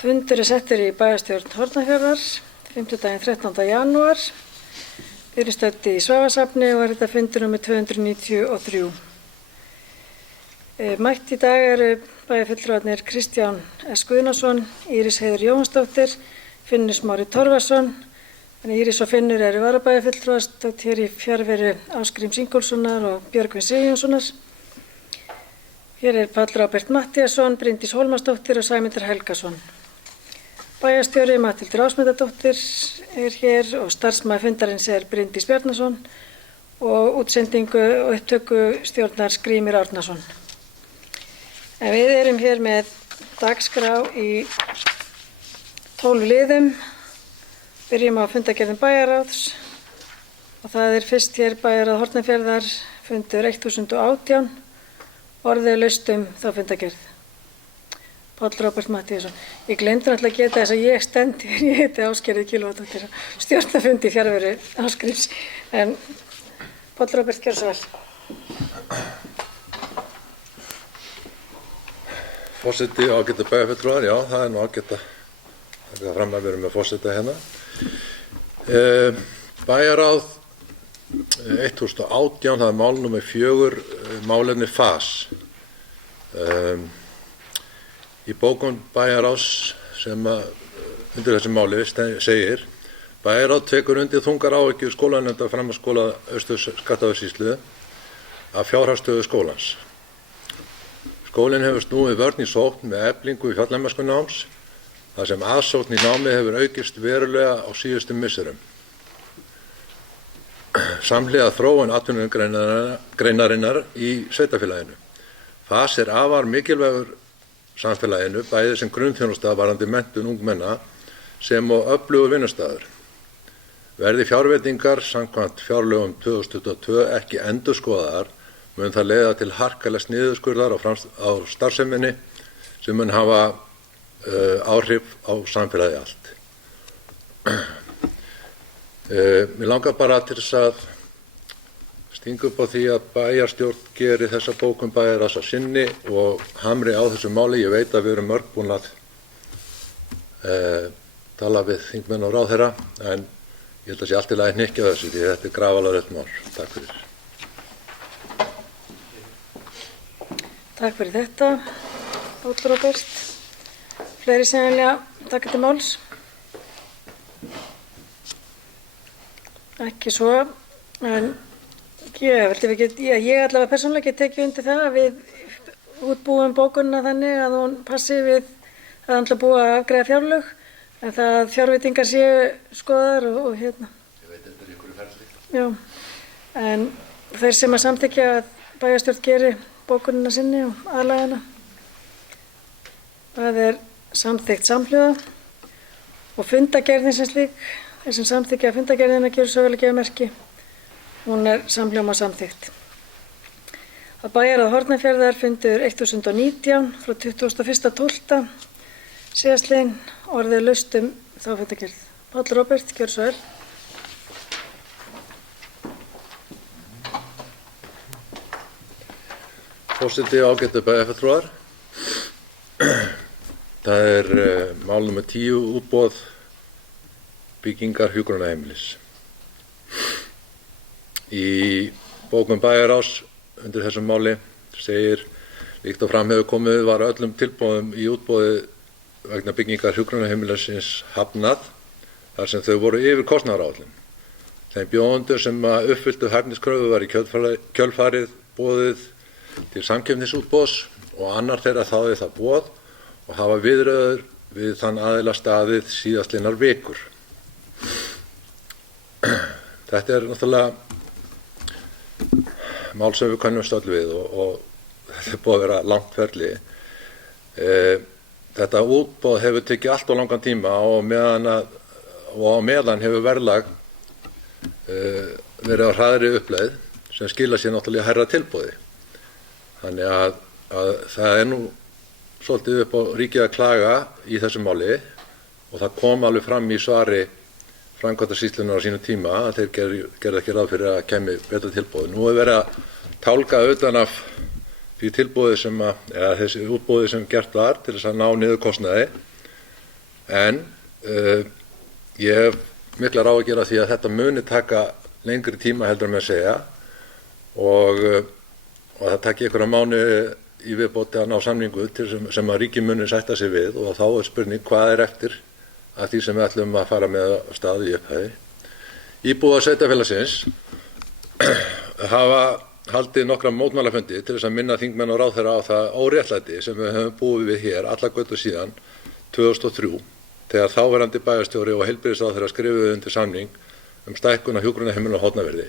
Fundur settur í bæjarstjórn Hornafjarðar, 13. janúar. Við erum stödd í Svavasafni og þetta fundur númer 293. Mætt í dag eru bæjarfulltrúarnir Kristján S. Guðnason, Íris Heiður Jóhannsdóttir, Finnur Smári Torfason. Íris og Finnur eru varabæjarfulltrúar, stödd hér í fjarveru Ásgríms Ingólfssonar og Björgvins Sigjónssonar. Hér er Páll Róbert Matthíasson, Bryndís Hólmasdóttir og Sæmundur Helgason. Bæjarstjóri Matthildur Ásmundardóttir er hér og starfsmaður fundarins er Bryndís Bjarnason og útsendingu og upptöku stjórnar Grímur Árnason. En við erum hér með dagskrá í 12 liðum. Byrjum á fundargerðum bæjarráðs og það er fyrst hér bæjarráð Hornafjarðar, fundur 1018, orðið laust þá fundargerð. Páll Róbert Matthíasson. Ég gleymdi náttúrulega að geta þess að ég stend hér, ég heiti Ásgerður Gylfadóttir og stjórnarfundi í fjarveru Ásgríms. En Páll Róbert, gjörðu svo vel. Forseti ágæta bæjarfulltrúar, já, það er nú ágæta taka fram að við erum með forseta hérna. Bæjarráð 1018, það er mál númer 4, málefni FAS. Í bókun bæjarráðs sem undir þessi máli segir: Bæjarráð tekur undir þungar áhyggjur skólanefndar framhaldsskóla Austur-Skaftafellssýslu af fjárhagsstöðu skólans. Skólinn hefur snúið vörn í sókn með eflingu í fjallamennskunáms, þar sem aðsókn í námi hefur aukist verulega á síðustu misserum. Samhliða þróun atvinnugreinarinnar í sveitarfélaginu. FAS er afar mikilvægur samfélaginu, bæði sem grunnþjónusta varðandi menntun ungmenna sem og öflugur vinnustaður. Verði fjárveitingar samkvæmt fjárlögum 2022 ekki endurskoðaðar, mun það leiða til harkalegs niðurskurðar á starfseminni sem mun hafa áhrif á samfélagið allt. Mér langar bara til þess að stinga upp á því að bæjarstjórn geri þessa bókun bæjarráðs að sinni og hamri á þessu máli. Ég veit að við erum mörg búin að tala við þingmenn og ráðherra, en ég held að sé allt í lagi að hnykkja þessu því þetta er grafalvarlegt mál. Takk fyrir. Takk fyrir þetta, Páll Róbert. Fleiri sem vilja taka til máls? Ekki svo, en ég allavega persónulega get tekið undir það að við útbúum bókunina þannig að hún passi við að alltaf búa að afgreiða fjárlög, en það að fjárveitingar séu skoðaðar og hérna. Ég veit þetta er ykkur ferli. Já, en þeir sem að samþykkja að bæjarstjórn geri bókunina sinni og aðlagana, það er samþykkt samhljóða og fundagerðin sem slík, þeir sem samþykkja að fundagerðina gjör svo vel að gefa merki. Hún er samhljóma samþykkt. Að bæjarráð Hornafjarðar fundur 1019 frá 21.12. síðastliðinn, orðið laust þá fundagerð. Páll Róbert, gjörðu svo vel. Forseti ágæta bæjarfulltrúar. Það er mál númer 10, útboð byggingar hjúkrunarheimilis. Í bókun bæjarráðs undir þessum máli segir: líkt og fram hefur komið var öllum tilboðum í útboði vegna byggingar hjúkrunarheimilisins hafnað þar sem þau voru yfir kostnaðaráætlun. Þeim bjóðendur sem uppfylltu hæfniskröfu var í kjölfarið boðið til samkeppnisútboðs og annar þeirra þáði það boð og hafa viðræður við þann aðila staðið síðastliðnar vikur. Þetta er náttúrulega mál sem við könnumst öll við og þetta er búið að vera langt ferli. Þetta útboð hefur tekið allt of langan tíma og á meðan hefur verðlag verið á hraðri uppleið sem skilar sér náttúrulega hærra tilboði. Þannig að það er nú svolítið upp á ríkið að klaga í þessu máli og það kom alveg fram í svari framkvæmdasýslunnar á sínu tíma að þeir gerðu ekki ráð fyrir að kæmi betra tilboði. Nú er verið að tálka utan af því tilboði sem eða þessi útboði sem gert var til þess að ná niður kostnaði En ég hef miklar áhyggjur af því að þetta muni taka lengri tíma heldur en menn segja og það taki einhverja mánuði í viðbóti að ná samningu sem að ríki muni sætta sig við og þá spurning hvað eftir af því sem við ætlum að fara með af stað í upphæði. Íbúar sveitarfélagsins hafa haldið nokkra mótmælafundi til þess að minna þingmenn og ráðherra á það óréttlæti sem við höfum búið við hér alla götur síðan 2003 þegar þáverandi bæjarstjóri og heilbrigðisráðherra skrifuðu undir samning stækkun á hjúkrunarheimilum á Hornafirði.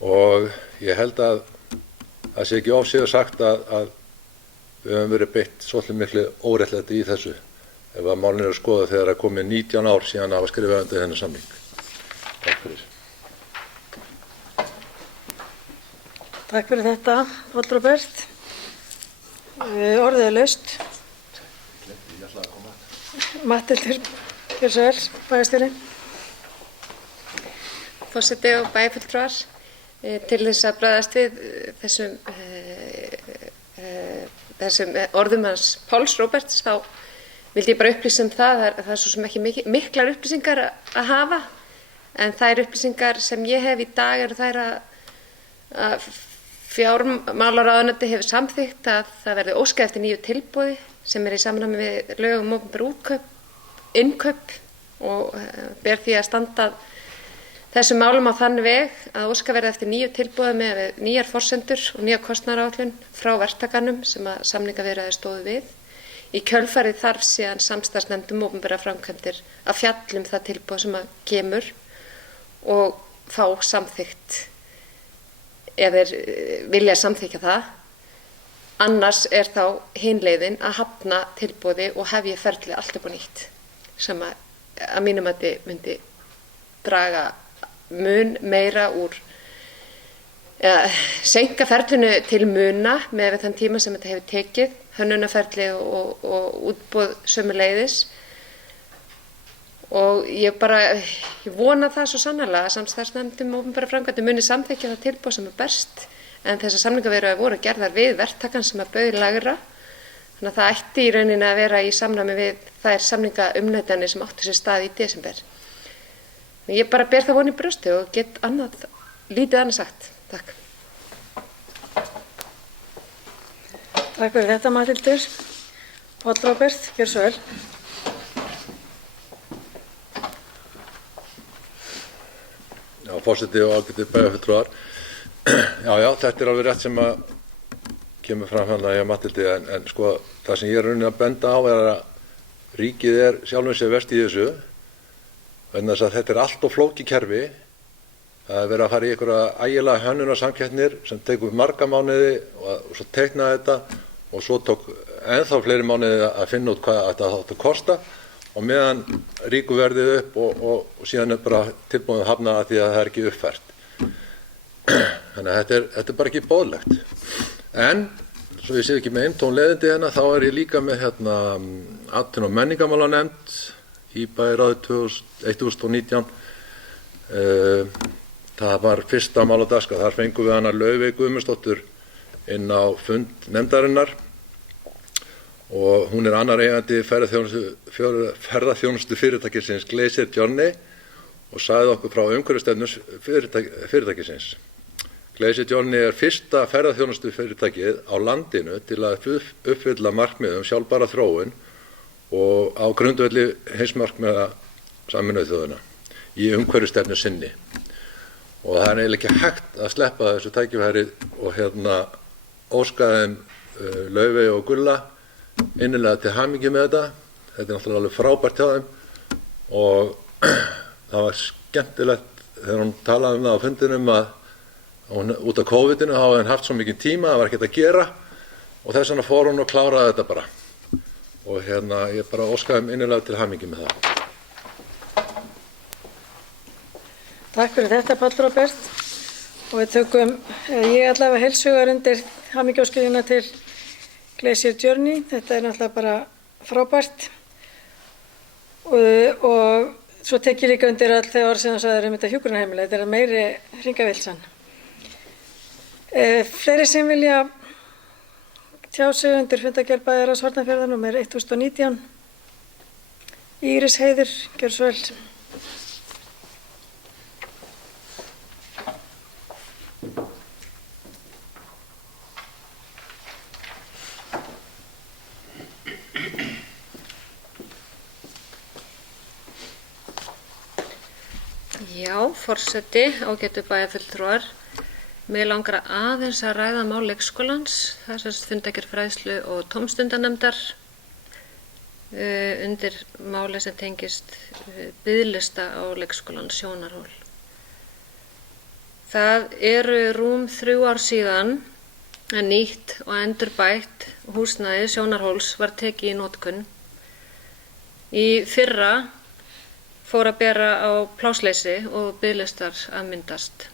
Og ég held að það sé ekki ofsíður sagt að við höfum verið beitt svolítið miklu óréttlæti í þessu ef að málin eru skoðað þegar það komið 19 ár síðan að hafa skrifað undir þennan samning. Takk fyrir. Takk fyrir þetta, Páll Róbert. Orðið er laust. Matthildur Gjörsvel, bæjarstjóri. Forseti og bæjarfulltrúar, til þess að bregðast við þessum orðum hans Páls Róberts þá vildi ég bara upplýsa það er svo sem ekki miklar upplýsingar að hafa en þær upplýsingar sem ég hef í dag eru þær að fjármálaráðuneyti hefur samþykkt að það verði óskað eftir nýju tilboði sem í samræmi við lög opinber innkaup og ber því að standa þessum málum á þann veg að óskað verði eftir nýju tilboði með nýjar forsendur og nýja kostnaðaráætlun frá verktakanum sem að samningaviðræður stóðu við. Í kjölfarið þarf síðan samstarfsnefnd opinberar framkvæmdir að fjalla það tilboð sem að kemur og fá samþykkt ef þeir vilja samþykja það. Annars er þá hin leiðin að hafna tilboði og hefja ferlið allt upp á nýtt sem að mínum mati myndi draga mun meira úr seinka ferlinu til muna með þann tíma sem þetta hefur tekið, hönnunarferli og útboð sömuleiðis. Og ég vona það svo sannarlega að samstarfsnefnd opinberar framkvæmdir muni samþykkja það tilboð sem er best en þessar samningaviðræður voru gerðar við verktakann sem bauð lægra. Þannig að það ætti í rauninni að vera í samræmi við þær samningaumleitanir sem áttu sér stað í desember. Ég ber það von í brjósti og get lítið annað sagt. Takk. Takk fyrir þetta, Matthildur. Páll Róbert, gjörðu svo vel. Já, forseti og ágætu bæjarfulltrúar. Já, þetta er alveg rétt sem að kemur fram hérna hjá Matthildi en sko það sem ég er raunin að benda á er að ríkið er sjálfum sér verst í þessu vegna þess að þetta er allt of flókið kerfi. Það er verið að fara í einhverja ægilega hönnunarsamkeppnir sem tekur marga mánuði og svo teikna þetta og svo tók ennþá fleiri mánuði að finna út hvað þetta átti að kosta og meðan ríku verðið upp og síðan er bara tilbúið hafna að því að það er ekki uppfært. Þannig að þetta er bara ekki boðlegt. En svo ég sé ekki með eintón leiðindi hérna þá er ég líka með atvinnu- og menningarmálanefnd í bæjarráði 2019. Það var fyrsta mál á dagskrá, þar fengum við hana Laufey Guðmundsdóttur inn á fund nefndarinnar og hún er annar eigandi ferðaþjónustu fyrirtækisins Glacier Journey og sagði okkur frá umhverfisstefnu fyrirtækisins. Glacier Journey er fyrsta ferðaþjónustu fyrirtækið á landinu til að uppfylla markmiðum sjálfbæra þróun og á grundvelli heimsmarkmiða Sameinuðu þjóðanna í umhverfisstefnu sinni. Og það er eiginlega ekki hægt að sleppa þessu tækifæri og óska þeim Laufey og Gulla innilega til hamingju með þetta. Þetta er náttúrulega alveg frábært hjá þeim og það var skemmtilegt þegar hún talaði það á fundinum að hún út af COVID-inu hafði hann haft svo mikið tíma, það var ekkert að gera og þess vegna fór hún og kláraði þetta bara. Og ég bara óskaði þeim innilega til hamingju með það. Takk fyrir þetta, Páll Róbert. Og við tökum, ég allavega heils hugar undir hamingjuóskirina til Glacier Journey. Þetta er náttúrulega bara frábært. Og svo tek ég líka undir all þegar orð sem það sagði þetta hjúkrunarheimili. Þetta er meiri hringavilsan. Fleiri sem vilja tjá sig undir fundargerð bæjarráðs Hornafjarðar númer 1019. Íris Heiður, gjörðu svo vel. Já, forseti, ágætu bæjarfulltrúar. Mig langar aðeins að ræða mál leikskólans, það sem fundargerð fræðslu og tómstundanefndar undir máli sem tengist biðlista á leikskólan Sjónarhól. Það eru rúm 3 ár síðan að nýtt og endurbætt húsnæði Sjónarhóls var tekið í notkun. Í fyrra fór að bera á plássleysi og biðlistar að myndast.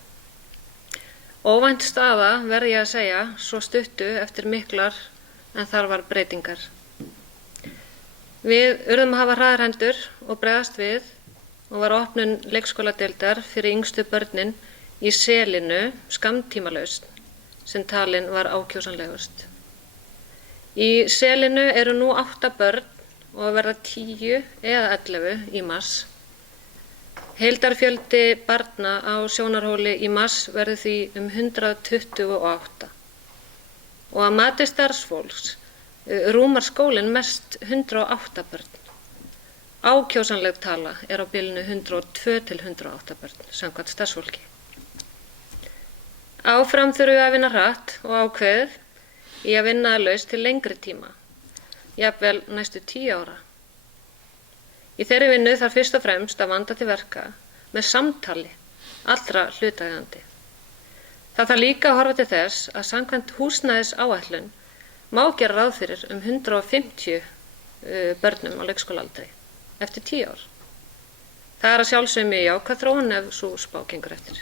Óvænt staða, verð ég að segja, svo stuttu eftir miklar en þar var breytingar. Við urðum að hafa hraðar hendur og bregðast við og var opnun leikskóladeildar fyrir yngstu börnin í Selinu skammtímalaust sem talin var ákjósanlegust. Í Selinu eru nú 8 börn og verða 10 eða 11 í mars. Heildarfjöldi barna á Sjónarhóli í mars verður því 128 og að mati starfsfólks rúmar skólinn mest 108 börn. Ákjósanleg tala er á bilinu 102 til 108 börn samkvæmt starfsfólki. Áfram þurfum við að vinna hratt og ákveðið í að vinna laust til lengri tíma, jafnvel næstu 10 ára. Í þeirri vinnu þarf fyrst og fremst að vanda til verka með samtali allra hlutaðeigandi. Það þarf líka að horfa til þess að samkvæmt húsnæðisáætlun má gera ráð fyrir 150 börnum á leikskólaaldri eftir 10 ár. Það er að sjálfsögðu mjög jákvæð þróun ef sú spá gengur eftir.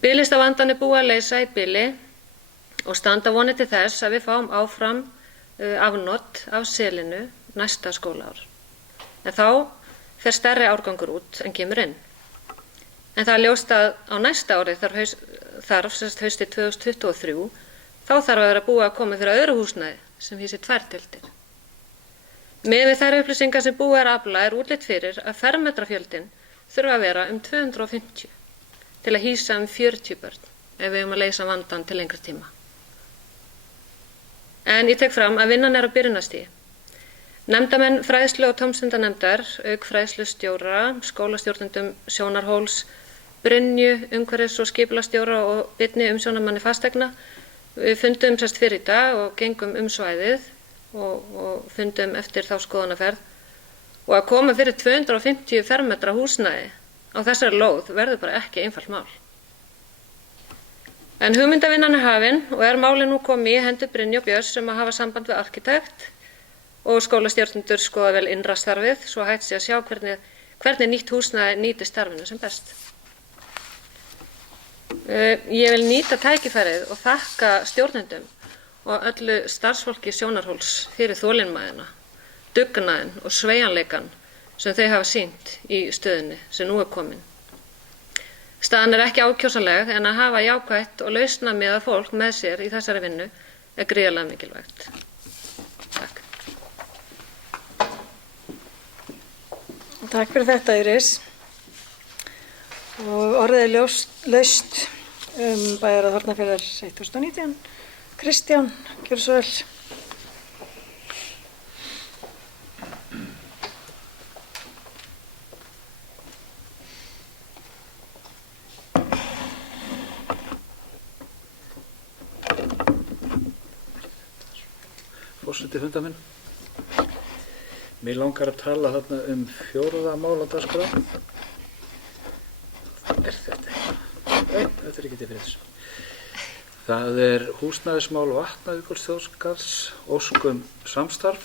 Biðlistavandann er búið að leysa í bili og standa vonir til þess að við fáum áfram afnot af Selinu næsta skólaár. En þá fer stærri árgangur út en kemur inn. En það er ljóst að á næsta ári þarf haustið 2023, þá þarf að vera búið að koma fyrir öðru húsnæði sem hýsir 2 deildir. Miðað við þær upplýsingar sem búið er að afla er útlit fyrir að fermetrafjöldin þurfa að vera 250 til að hýsa 40 börn ef við að leysa vandann til lengri tíma. En ég tek fram að vinnan er á byrjunarstigi. Nefndamenn fræðslu og tómstundanefndar, auk fræðslustjóra, skólastjórnendum Sjónarhóls, Brynju, umhverfis- og skipulagsstjóra og Birni umsjónarmanni fasteigna, fundum fyrir í dag og gengum svæðið og fundum eftir þá skoðanaferð. Og að koma fyrir 250 fermetra húsnæði á þessari lóð verður bara ekki einfalt mál. En hugmyndavinnan er hafin og er málið nú komið í hendur Brynju og Björns sem að hafa samband við arkitekt og skólastjórnendur skoða vel innra starfið svo hægt sé að sjá hvernig nýtt húsnæði nýti starfinu sem best. Ég vil nýta tækifærið og þakka stjórnendum og öllu starfsfólki Sjónarhóls fyrir þolinmæðina, dugnaðinn og sveigjanleikann sem þau hafa sýnt í stöðunni sem nú er komin. Staðan er ekki ákjósanleg en að hafa jákvætt og lausnamiðað fólk með sér í þessari vinnu er gríðarlega mikilvægt. Takk. Takk fyrir þetta, Íris. Og orðið er laust bæjarráð Hornafjarðar 2019. Kristján, gjörðu svo vel. Forseti fundar minn. Mig langar að tala þarna 4. mál á dagskrá. Það er þetta eitthvað. Nei, þetta er ekki til fyrir þessu. Það er húsnæðismál Vatnajökulsþjóðgarðs óskum samstarf.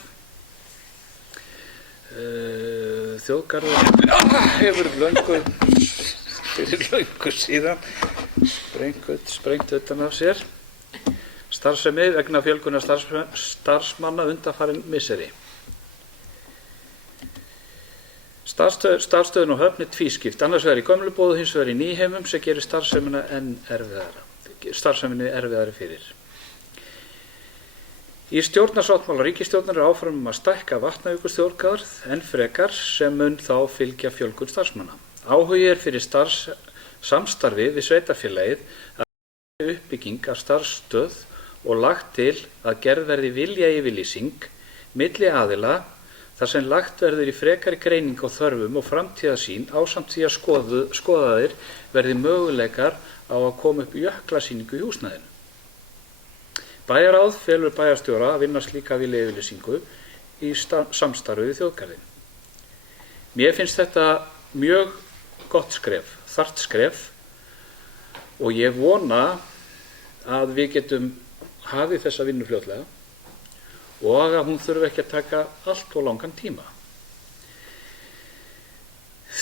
Þjóðgarður hefur fyrir löngu síðan sprengt utan af sér starfsemi vegna fjölgunar starfsmanna undanfarin misseri. Starfsstöðin og Höfn er tvískipt, annars vegar í gömlubúð og hins vegar í Nýheimum sem gerir starfseminni erfiðari fyrir. Í stjórnarsáttmála ríkisstjórnar áfram að stækka Vatnajökulsþjóðgarð enn frekar sem mun þá fylgja fjölgun starfsmanna. Áhugi fyrir samstarfi við sveitarfélagið að uppbygging af starfsstöð og lagt til að gerð verði viljayfirlýsing milli aðila þar sem lagt verður í frekari greining á þörfum og framtíðarsýn ásamt því að skoðaðir verði möguleikar á að koma upp jöklasýningu í húsnæðinu. Bæjarráð felur bæjarstjóra að vinna slíka viljayfirlýsingu í samstarfi við þjóðgarðinn. Mér finnst þetta mjög gott skref, þarft skref og ég vona að við getum hafið þessa vinnu fljótlega og að hún þurfi ekki að taka allt of langan tíma.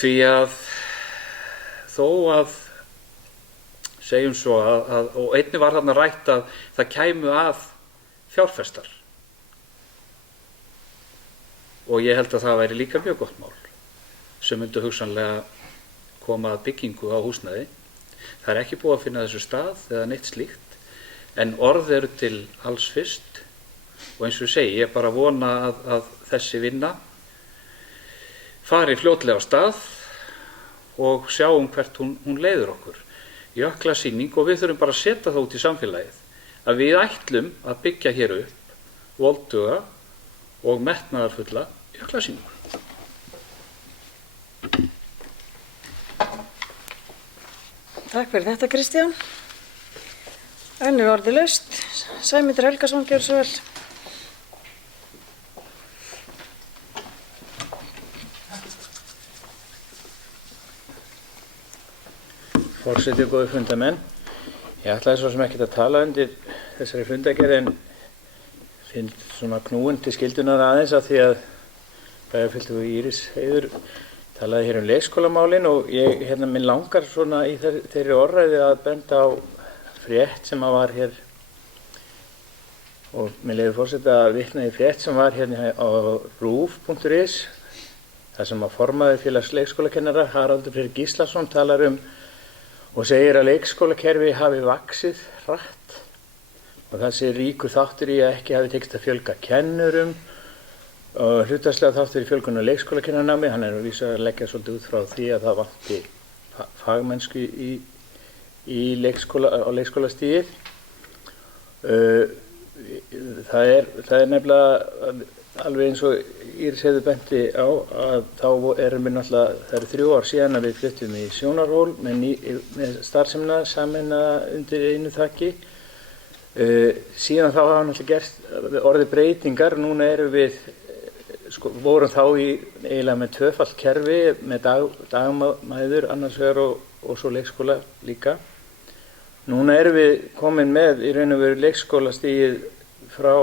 Því að þó að segjum svo og einnig var þarna rætt að það kæmu að fjárfestar og ég held að það væri líka mjög gott mál sem myndi hugsanlega koma að byggingu á húsnæði. Það er ekki búið að finna þessu stað eða neitt slíkt en orð eru til alls fyrst og eins og ég segi, ég bara vona að þessi vinna fari fljótlega á stað og sjáum hvert hún leiður okkur. Jöklasýning og við þurfum bara að setja það út í samfélagið að við ætlum að byggja hér upp volduga og metnaðarfulla jöklasýningu. Takk fyrir þetta, Kristján. Önnur orði laust. Sæmundur Helgason, gjörðu svo vel. Forseti og góðir fundamenn. Ég ætlaði svo sem ekkert að tala undir þessari fundagerð en finn svona knúin til skyldunar aðeins af því að bæjarfulltrúi Íris Heiður talaði hér leikskólamálin og ég minn langar svona í þeirri orðræðu að benda á frétt sem var hér og mér leyfi forseta að vitna í frétt sem var hérna á rúv.is þar sem að formaður félags leikskólakennara Haraldur Freyr Gíslason talar og segir að leikskólakerfi hafi vaxið hratt og það sé ríkur þáttur í að ekki hafi tekist að fjölga kennurum og hlutfallslega þáttur í fjölgun á leikskólakennanámi. Hann að vísa að leggja svolítið út frá því að það vanti fagmennsku í á leikskólastigið. Það er nefnilega alveg eins og Íris Heiður benti á að þá erum við náttúrulega, það eru 3 ár síðan að við fluttum í Sjónarhól með starfsemina sameinaða undir einu þaki. Síðan þá hafa náttúrulega gerst orðið breytingar. Núna erum við, vorum þá eiginlega með tvöfalt kerfi með dagmæður annars vegar og svo leikskóla líka. Núna erum við komin með í raun og veru leikskólastigið frá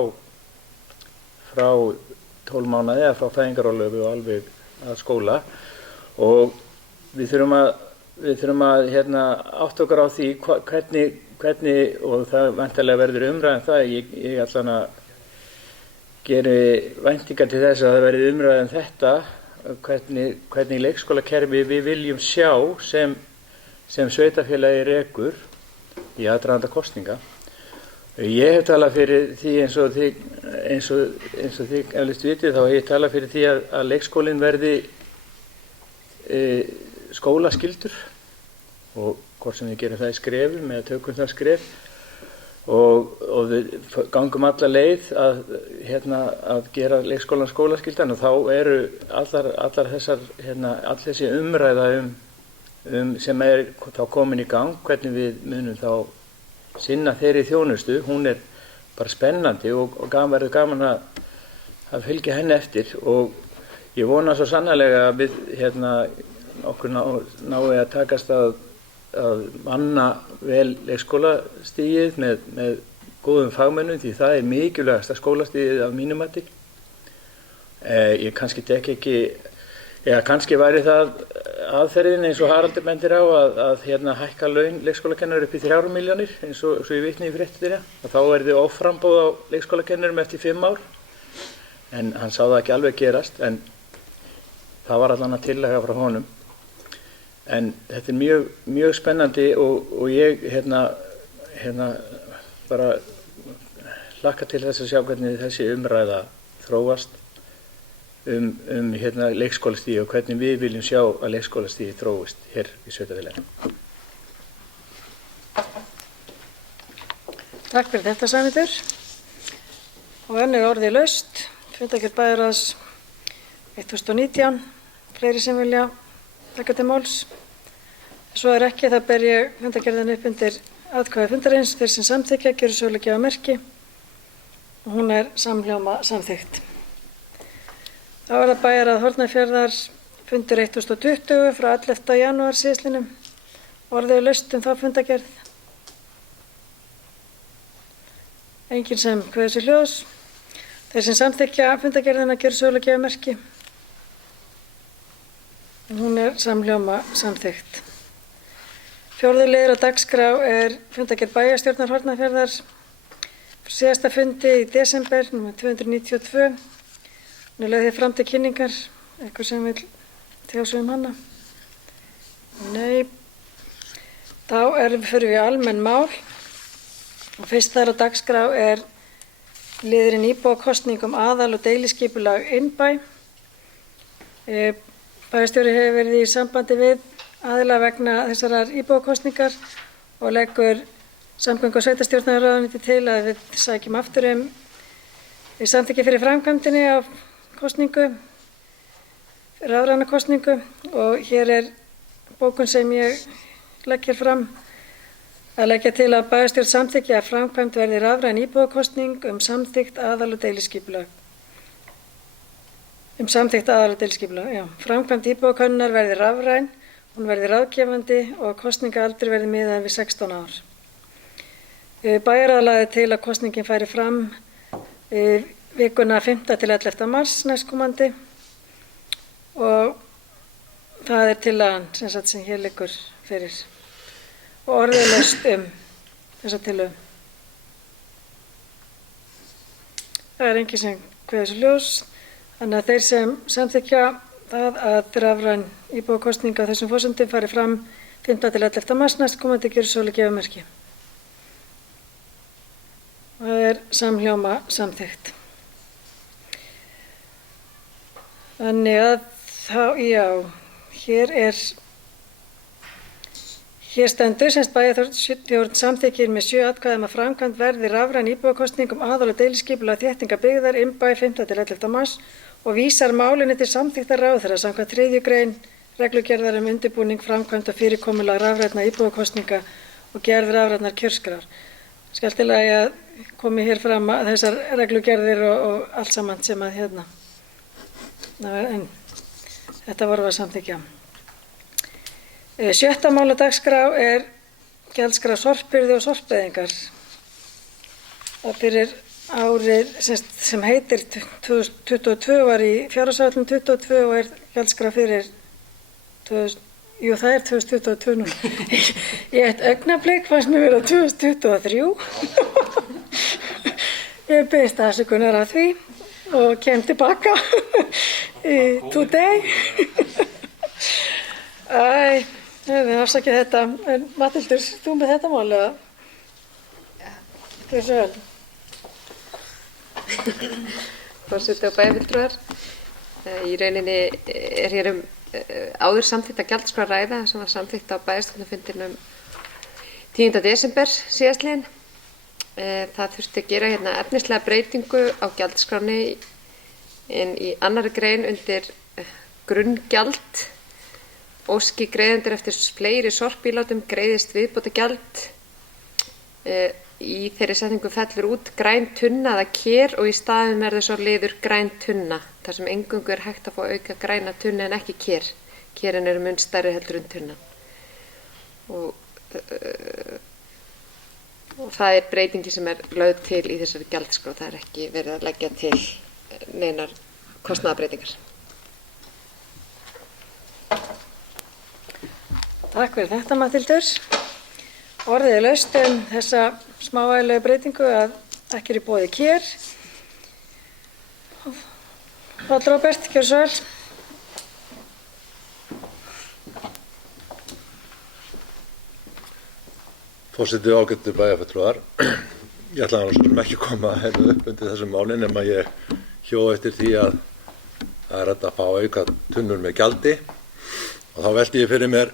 12 mánuði eða frá fæðingarorlofi og alveg að skóla og við þurfum að átta okkur á því hvernig og það væntanlega verður umræðan það ég allan að geri væntingar til þess að það verði umræðan þetta hvernig leikskólakerfi við viljum sjá sem sveitarfélagi rekur í aðdraganda kosninga. Ég hef talað fyrir því eins og þið eflaust vitið þá hef ég talað fyrir því að leikskólinn verði skólaskyldur og hvort sem við gerum það í skrefum eða tökum það skref og við gangum alla leið að gera leikskólann skólaskyldan og þá eru allar þessar all þessi umræða sem þá komin í gang hvernig við munum þá sinna þeirri þjónustu, hún er bara spennandi og verður gaman að fylgja henni eftir og ég vona svo sannarlega að við okkur nái að takast að manna vel leikskólastigið með góðum fagmönnum því það er mikilvægasta skólastigið af mínum mati. Ég kannski tek ekki kannski væri það aðferðin eins og Haraldur bendir á að hækka laun leikskólakennara upp í 3 milljónir eins og ég vitni í fréttina og þá verði offramboð á leikskólakennurum eftir 5 ár en hann sá það ekki alveg gerast en það var allan að tillaga frá honum en þetta er mjög spennandi og ég bara hlakka til þess að sjá hvernig þessi umræða þróast leikskólastíði og hvernig við viljum sjá að leikskólastíði þróist hér í sveitarfélaginu. Takk fyrir þetta, Sæmundur. Og enn er orðið laust. Fundargerð bæjarráðs 2019. Fleiri sem vilja taka til máls. Svo er ekki, það ber ég fundargerðina upp undir atkvæði fundarins. Þeir sem samþykkja gjöra svo að gefa merki. Og hún er samhljóma samþykkt. Þá er það bæjarráð Hornafjarðar fundur 2020 frá 11. janúar síðastliðnum. Orðið laust þá fundargerð. Enginn sem kveður sér hljóðs. Þeir sem samþykkja fundargerðina gjöra svo að gefa merki. Hún er samhljóma samþykkt. 4. liður á dagskrá er fundargerð bæjarstjórnar Hornafjarðar frá síðasta fundi í desember, nr. 292. Hún er lögð hér fram til kynningar, eitthvað sem vil tjá sig hana. Nei. Þá fyrir við almenn mál. Og fyrst þar á dagskrá er liðurinn íbúakosning aðal- og deiliskipulag innbæ. Bæjarstjóri hefur verið í sambandi við aðila vegna þessarar íbúakosningar og leggur samgöngu- og sveitarstjórnarráðuneyti til að við sækjum aftur samþykki fyrir framkvæmdinni á kosningu, rafræna kosningu, og hér er bókun sem ég legg hér fram að leggja til að bæjarstjórn samþykki að framkvæmd verði rafræn íbúakosning samþykkt aðal- og deiliskipulag. Samþykkt aðal- og deiliskipulag, já. Framkvæmd íbúakönnunar verði rafræn, hún verði ráðgefandi og kosningaaldri verði miðað við 16 ár. Bæjarráð lagði til að kosningin færi fram vikuna 5. til 11. mars næstkomandi og það er tillagan sem hér liggur fyrir. Og orðið laust þessa tillögu. Það er enginn sem kveður sér hljóðs, þannig að þeir sem samþykkja það að rafræn íbúakosning á þessum forsendum fari fram 5. til 11. mars næstkomandi gjöra svo að gefa merki. Það er samhljóma samþykkt. Þannig að hér stendur bæjarstjórn samþykkir með 7 atkvæðum að framkvæmd verði rafræn íbúakosning aðal- og deiliskipulag þéttinga byggðar innbæ 5. til 11. mars og vísar málinu til samþykktar ráðherra samkvæmt 3. grein reglugerðar undirbúning, framkvæmd og fyrirkomulag rafrænna íbúakosninga og gerð rafrænnar kjörskrár. Skemmtilega að komi hér fram að þessar reglugerðir og allt saman sem að en þetta voru að samþykkja. 7. mál á dagskrá er gjaldskrá sorpbyrði og sorpeyðingar. Það fyrir árið sem heitir 2022 var í fjárhagsáætlun 22 og er gjaldskrá fyrir 2022 nú. Í eitt augnablik fannst mér vera 2023. Ég biðst afsökunar á því og kem tilbaka today. Við afsakið þetta. En Mathildur, þú með þetta mál eða? Gjörðu svo vel. Forseti og bæjarfulltrúar. Í rauninni er hér áður samþykkt gjaldskrá að ræða sem var samþykkt á bæjarstjórnarfundinum 10. desember síðastliðinn. Það þurfti að gera hérna efnislega breytingu á gjaldskráni en í 2. grein undir grunngjald óski greiðendur eftir fleiri sorpílátum greiðist viðbótargjald. Í þeirri setningu fellur út græn tunna eða ker og í staðinn verður svo liður græn tunna þar sem eingöngu er hægt að fá auka græna tunna en ekki ker. Kerin eru mun stærri heldur en tunnan. Og það er breytingi sem er lögð til í þessari gjaldskrá. Það er ekki verið að leggja til neinar kostnaðarbreytingar. Takk fyrir þetta, Mathildur. Orðið er laust þessa smávægilegu breytingu að ekki er í boði ker. Páll Róbert, gjörðu svo vel. Forseti og ágætu bæjarfulltrúar. Ég ætlaði nú svo sem ekki að koma upp undir þessu máli nema ég hjó eftir því að það er hægt að fá auka tunnur með gjaldi og þá velti ég fyrir mér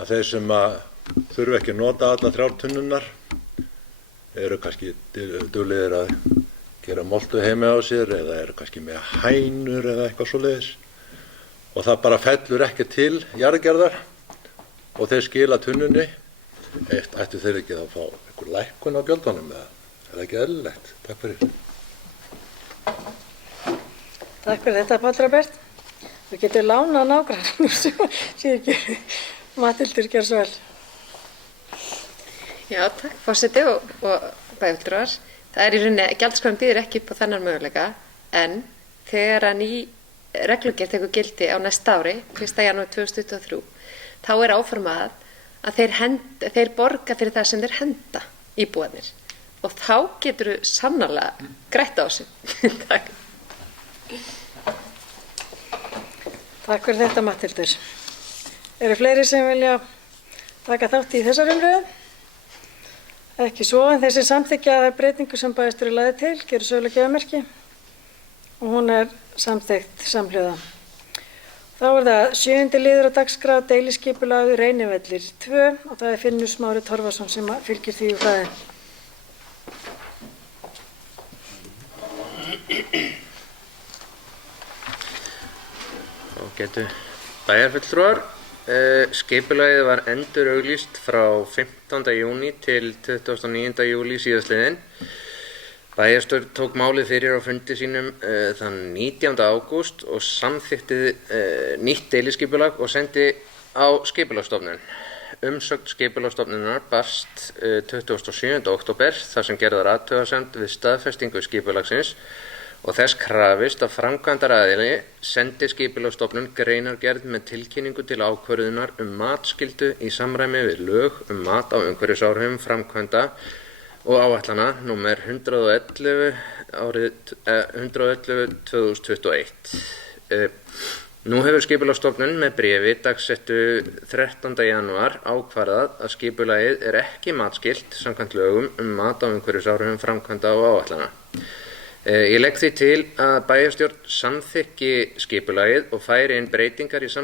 að þeir sem að þurfa ekki að nota alla 3 tunnurnar eru kannski duglegir að gera moltu heima á sér eða eru kannski með hænur eða eitthvað svoleiðis og það bara fellur ekki til jarðgerðar og þeir skila tunnunni. Ættu þeir ekki að fá einhver lækkun á gjöldunum eða er það ekki eðlilegt? Takk fyrir. Takk fyrir þetta, Páll Róbert. Þú getur lánað nágrannanum sem sé ekki. Mathildur, gjörðu svo vel. Já, takk forseti og bæjarfulltrúar. Það er í rauninni, gjaldskráin býður ekki upp á þennan möguleika, en þegar að ný reglugerð tekur gildi á næsta ári, 1. janúar 2023, þá er áformað að þeir borga fyrir það sem þeir henda íbúarnir. Og þá getur þú sannarlega grætt á þessu. Takk. Takk fyrir þetta, Mathildur. Eru fleiri sem vilja taka þátt í þessar umræðu? Ekki svo, en þeir sem samþykkja þær breytingu sem bæjarstjóri lagði til, gerðu sögulega gjafamerki og hún er samþykkt samhljóða. Þá er það 7. liður á dagskrá, deiliskipulagur Reynivellir 2 og það er Finnur Smári Torfason sem fylgir því úr hraði. Ágætu bæjarfulltrúar, skipulagið var endurauglýst frá 15. júní til 29. júlí síðastliðinn. Bæjarstjórn tók málið fyrir á fundi sínum þann 19. ágúst og samþykkti nýtt deiliskipulag og sendi á Skipulagsstofnun. Umsögn Skipulagsstofnunar barst 27. október þar sem gerðar athugasemd við staðfestingu skipulagsins og þess krafist að framkvæmdaraðili sendi Skipulagsstofnun greinargerð með tilkynningu til ákvörðunar matsskyldu í samræmi við lög mat á umhverfisáhrifum framkvæmda og áætlana númer 111 2021. Nú hefur Skipulagsstofnun með bréfi dagsettu 13. janúar ákvarðað að skipulagið er ekki matskylt samkvæmt lögum mat á umhverfisáhrifum framkvæmda og áætlana. Ég legg því til að bæjarstjórn samþykki skipulagið og færi inn breytingar í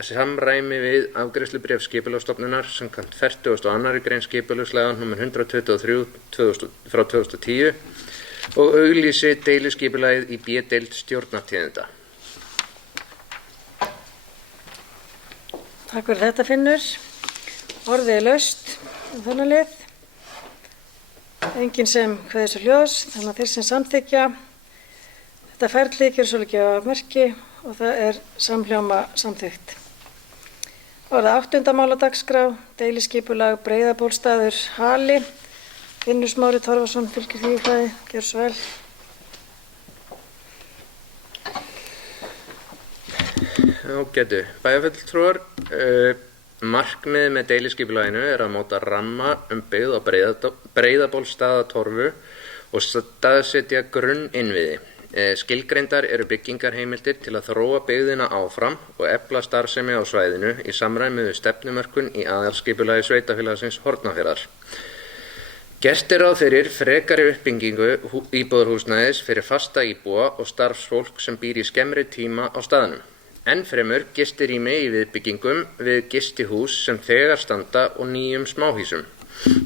samræmi við afgreiðslubréf Skipulagsstofnunar samkvæmt 42. grein skipulagslaga nr. 123 frá 2010 og auglýsi deiliskipulagið í B-deild Stjórnartíðinda. Takk fyrir þetta, Finnur. Orðið er laust þennan lið. Enginn sem kveður sér hljóðs, þannig að þeir sem samþykkja þetta ferli gerðu svolítið gjafamerki og það er samhljóma samþykkt. Það var það 8. mál á dagskrá, deiliskipulag Breiðabólstaður Hali. Finnur Smári Torfason fylgir því úr hraði, gjörðu svo vel. Ágætu bæjarfulltrúar, markmið með deiliskipulaginu er að móta ramma byggð á Breiðabólstaðatorfu og staðsetja grunninnviði. Skilgreindar eru byggingarheimildir til að þróa byggðina áfram og efla starfsemi á svæðinu í samræmi við stefnumörkun í aðalskipulagi sveitarfélagsins Hornafjarðar. Gert er ráð fyrir frekari uppbyggingu íbúðarhúsnæðis fyrir fasta íbúa og starfsfólk sem býr í skemmri tíma á staðnum. Ennfremur gistirými í viðbyggingum við gistihús sem þegar standa og nýjum smáhýsum.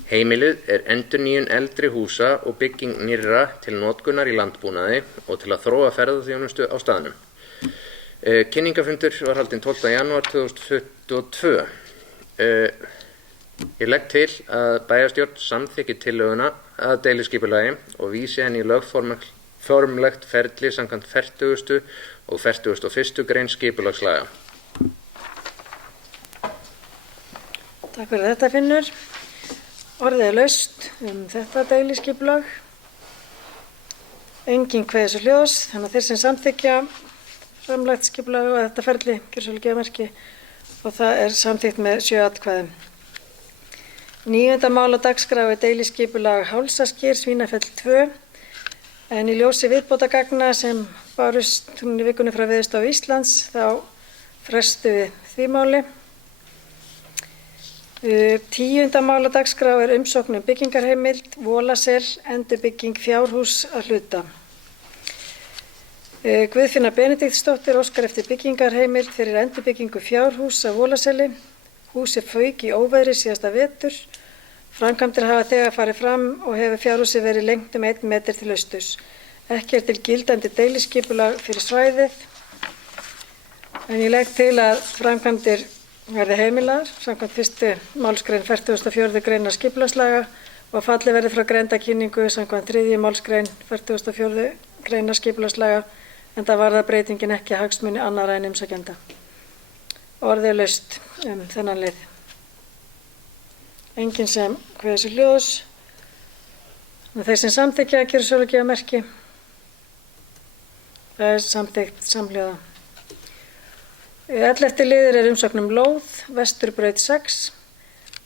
Heimilið er endurnýjun eldri húsa og bygging nýrra til notkunar í landbúnaði og til að þróa ferðaþjónustu á staðnum. Kynningarfundur var haldinn 12. janúar 2022. Ég legg til að bæjarstjórn samþykki tillöguna að deiliskipulagi og vísi henni í lögformlegt ferli samkvæmt 40. og 41. grein skipulagslaga. Takk fyrir þetta, Finnur. Orðið er laust þetta deiliskipulag. Enginn kveður sér hljóðs, þannig að þeir sem samþykkja framlagt skipulag og þetta ferli gerðu svolítið gjafamerki og það er samþykkt með 7 atkvæðum. 9. mál á dagskrá er deiliskipulag Hálsasker Svínafell 2 en í ljósi viðbótargagna sem barust í vikunni frá Veðurstofu Íslands þá frestum við því máli. 10. mál á dagskrá er umsókn byggingarheimild, Volasel, endurbygging fjárhús að hluta. Guðfinna Benediktsdóttir óskar eftir byggingarheimild fyrir endurbyggingu fjárhús á Volaseli. Húsið fauk í óveðri síðasta vetur. Framkvæmdir hafa þegar farið fram og hefur fjárhúsið verið lengt 1 metr til austurs. Ekki er til gildandi deiliskipulag fyrir svæðið, en ég legg til að framkvæmdir verði heimilaðar samkvæmt 1. málsgrein 44. greinar skipulagslaga og að fallið verði frá grenndarkynningu samkvæmt 3. málsgrein 44. greinar skipulagslaga, en það varðar breytingin ekki hagsmuni annarra en umsækjenda. Orðið er laust þennan lið. Enginn sem kveður sér hljóðs. Þeir sem samþykkja gera svo að gefa merki. Það er samþykkt samhljóða. 11. liður er umsókn lóð, Vesturbraut 6.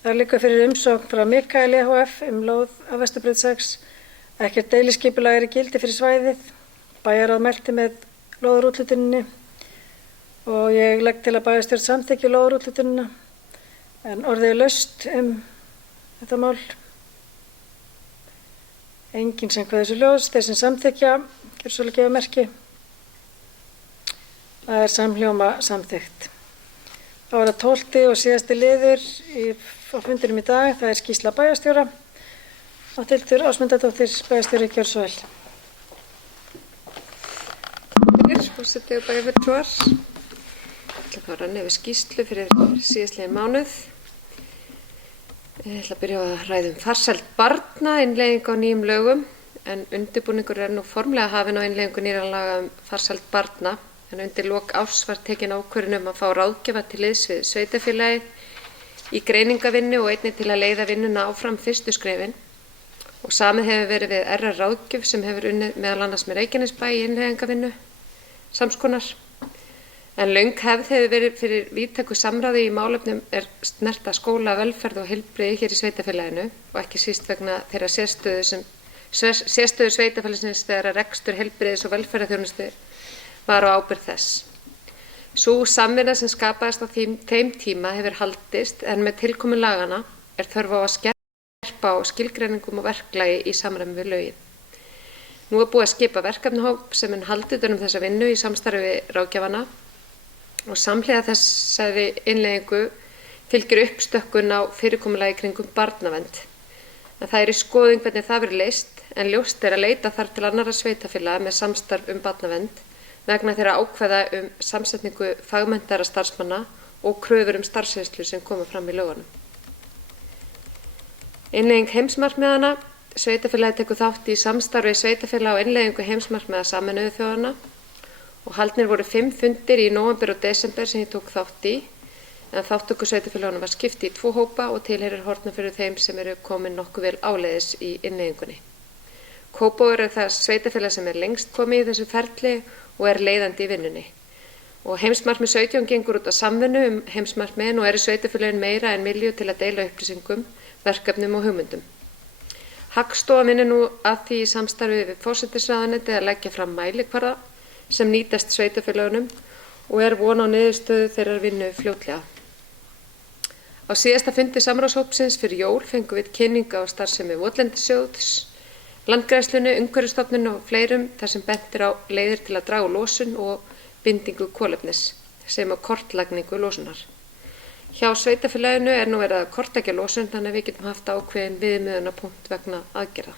Það liggur fyrir umsókn frá Mikael EHF lóð á Vesturbraut 6. Ekkert deiliskipulag í gildi fyrir svæðið. Bæjarráð mælti með lóðarúthlutuninni og ég legg til að bæjarstjórn samþykki lóðarúthlutunina, en orðið er laust þetta mál. Enginn sem kveður sér hljóðs. Þeir sem samþykkja gera svo að gefa merki. Það er samhljóma samþykkt. Þá er það 12. og síðasti liður á fundinum í dag. Það er skýrsla bæjarstjóra. Mathildur Ásmundardóttir, bæjarstjóri, gjörðu svo vel. Forseti og bæjarfulltrúar. Ég ætla að renna yfir skýrslu fyrir síðastliðinn mánuð. Ég ætla að byrja á að ræða farsæld barna, innleiðingu á nýjum lögum, en undirbúningur er nú formlega hafinn á innleiðingu nýrra laga farsæld barna, en undir lok árs var tekin ákvörðun að fá ráðgjafa til liðs við sveitarfélagið í greiningavinnu og einnig til að leiða vinnuna áfram fyrstu skrefin. Og samið hefur verið við RR ráðgjöf sem hefur unnið meðal annars með Reykjanesbæ í innleiðingavinnu samskonar. En löng hefð hefur verið fyrir víðtæku samráði í málefnum er snerta skóla, velferð og heilbrigði hér í sveitarfélaginu og ekki síst vegna þeirra sérstöðu sveitarfélagsins þegar rekstur heilbrigðis og velferðarþjónustu var á ábyrgð þess. Sú samvinna sem skapaðist á þeim tíma hefur haldist, en með tilkomu lagana er þörf á að skerpa á skilgreiningum og verklagi í samræmi við lögin. Nú er búið að skipa verkefnahóp sem haldi utan þessa vinnu í samstarfi við ráðgjafana og samhliða þessari innleiðingu fylgir uppstökkun á fyrirkomulagi kringum barnavernd. En það er í skoðun hvernig það verður leyst, en ljóst er að leita þarf til annarra sveitarfélaga með samstarf barnavernd vegna þeirra ákvæða samsetningu fagmenntaðra starfsmanna og kröfur starfsreynslu sem koma fram í lögunum. Innleiðing heimsmarkmiðanna. Sveitarfélagið tekur þátt í samstarfi sveitarfélaga á innleiðingu heimsmarkmiða Sameinuðu þjóðanna og haldnir voru 5 fundir í nóvember og desember sem ég tók þátt í, en þátttöku sveitarfélaganna var skipt í 2 hópa og tilheyrir Hornafjörður þeim sem eru komin nokkuð vel áleiðis í innleiðingunni. Kópavogur er það sveitarfélag sem er lengst komið í þessu ferli og er leiðandi í vinnunni. Og heimsmarkmið 17 gengur út á samvinnu heimsmarkmiðin og eru sveitarfélagin meira en vilju til að deila upplýsingum, verkefnum og hugmyndum. Hagstofa vinnur nú að því í samstarfi við forsætisráðuneytið að leggja fram mælikvarða sem nýtast sveitarfélögunum og er von á niðurstöðu þeirrar vinnu fljótlega. Á síðasta fundi samráðshópsins fyrir jól fengum við kynningu á starfsemi Votlendissjóðs, Landgræðslunni, Umhverfisstofnun og fleirum þar sem bent er á leiðir til að draga úr losun og bindingu kolefnis sem á kortlagningu losunar. Hjá sveitarfélaginu er nú verið að kortleggja losun þannig að við getum haft ákveðin viðmiðunarpunkt vegna aðgerða.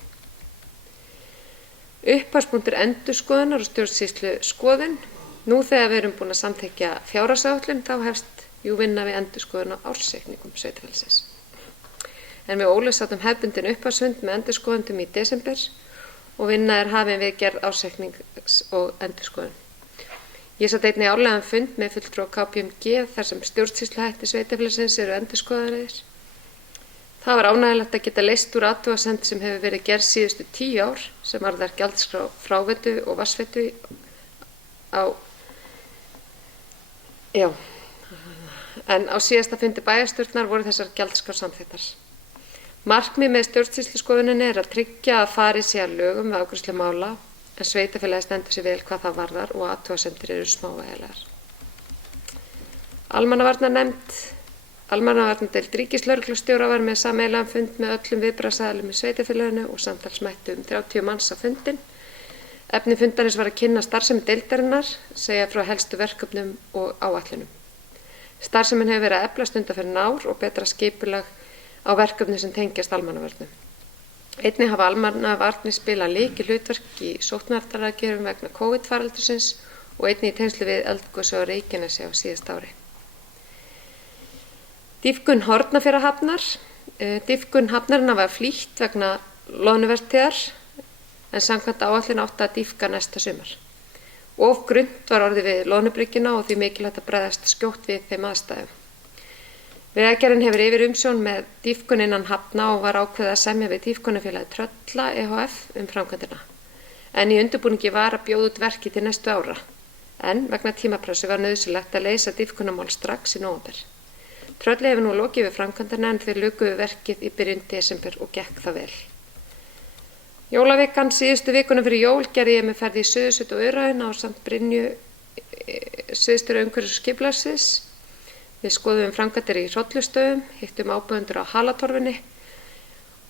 Upphafspunktur endurskoðunar og stjórnsýslu skoðun. Nú þegar við erum búin að samþykkja fjárhagsáætlun þá hefst vinna við endurskoðun á ársreikningum sveitarfélagsins. En við Óli sátum hefðbundin upphafsfund með endurskoðendum í desember og vinna er hafin við gerð ársreiknings og endurskoðun. Ég satt einnig árlegan fund með fulltrúa KPMG þar sem stjórnsýsluhættir sveitarfélagsins eru endurskoðaðir. Það var ánægjulegt að geta leyst úr athugasemd sem hefur verið gerð síðustu 10 ár sem varðar gjaldskrá fráveitu og vatnsveitu en á síðasta fundi bæjarstjórnar voru þessar gjaldskrár samþykktar. Markmið með stjórnsýsluskoðuninni er að tryggja að farið sé að lögum við afgreiðslu mála, en sveitarfélagið stendur sig vel hvað það varðar og athugasemdir eru smávægilegar. Almannavarnanefnd Almannavarnadeild ríkislögreglustjóra var með sameiginlegan fund með öllum viðbragðsaðilum í sveitarfélaginu og samtals mættu 30 manns á fundinn. Efni fundarins var að kynna starfsemi deildarinnar, segja frá helstu verkefnum og áætlunum. Starfsemin hefur verið að eflast undanfarin ár og betra skipulag á verkefni sem tengjast almannavörnum. Einnig hafa almannavarnir spilað lykilhlutverk í sóttvarnaaðgerðum vegna COVID-faraldursins og einnig í tengslum við eldgosi á Reykjanesi á síðasta ári. Dýpkun Hornafjarðarhafnar. Dýpkun hafnarinnar var flýtt vegna loðnuvertíðar en samkvæmt áætlun átti að dýpka næsta sumar. Of grunnt var orðið við loðnubryggjuna og því mikilvægt að bregðast skjótt við þeim aðstæðum. Vegagerðin hefur yfir umsjón með dýpkun innan hafna og var ákveðið að semja við Dýpkunarfélagið Trölla EHF framkvæmdina. En í undirbúningi var að bjóða út verkið til næstu ára. En vegna tímapressu var nauðsynlegt að leysa dýpkunarmál strax í nóvember. Trölli hefur nú lokið við framkvæmdina en þau luku við verkið í byrjun desember og gekk það vel. Jólavikan síðustu vikuna fyrir jól gerði ég með ferð í Suðursveit og Öræfin ásamt Brynju sviðsstjóra umhverfis- og skipulagsins. Við skoðum framkvæmdir í Hrollustöðum, hittum ábúendur á Halatorfunni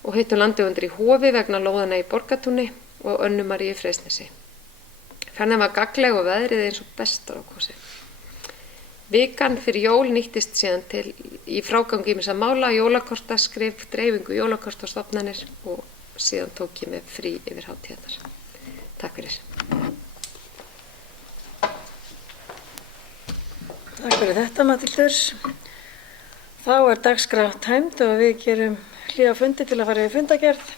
og hittum landeigendur í Hofi vegna lóðanna í Borgartúni og Önnu Maríu í Freysnesi. Ferðin var gagnleg og veðrið eins og best á Kósi. Vikan fyrir jól nýttist síðan til í frágangi ýmissa mála, jólakortaskrif, dreifingu jólakortastofnanir og síðan tók ég með frí yfir hátíðarnar. Takk fyrir. Takk fyrir þetta, Mathildur. Þá dagskrá tæmd og við gerum hlé á fundi til að fara yfir fundagerð.